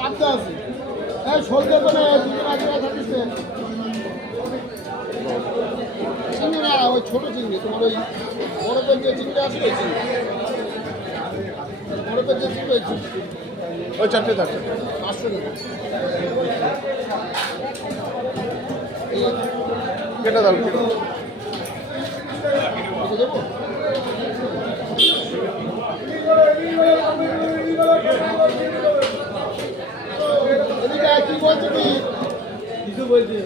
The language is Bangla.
পাবদা আছে হ্যাঁ সলতে তো না দুদিন আগে থাকিস না চিংড়ি না ওই ছোটো চিংড়ি তোমার ওই বরফের যে চিংড়ি আছে ওই চিংড়ি বরফের যে চিংড়ি ওই চিংড়ি ওই চারটে থাকে 500 টাকা কেটে দাও কেটে দেবো এদিকে কি বলছো কি কিছু বলছি